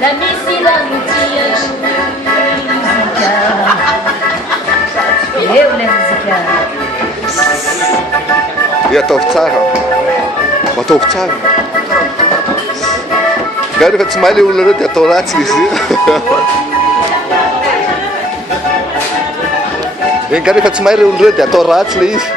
Let me see the Ja to wcale. Ma to wcale. Gary fa tsy mahay le olona reo dia atao ratsy izy. Gary fa tsy mahay le olona reo dia atao ratsy le izy.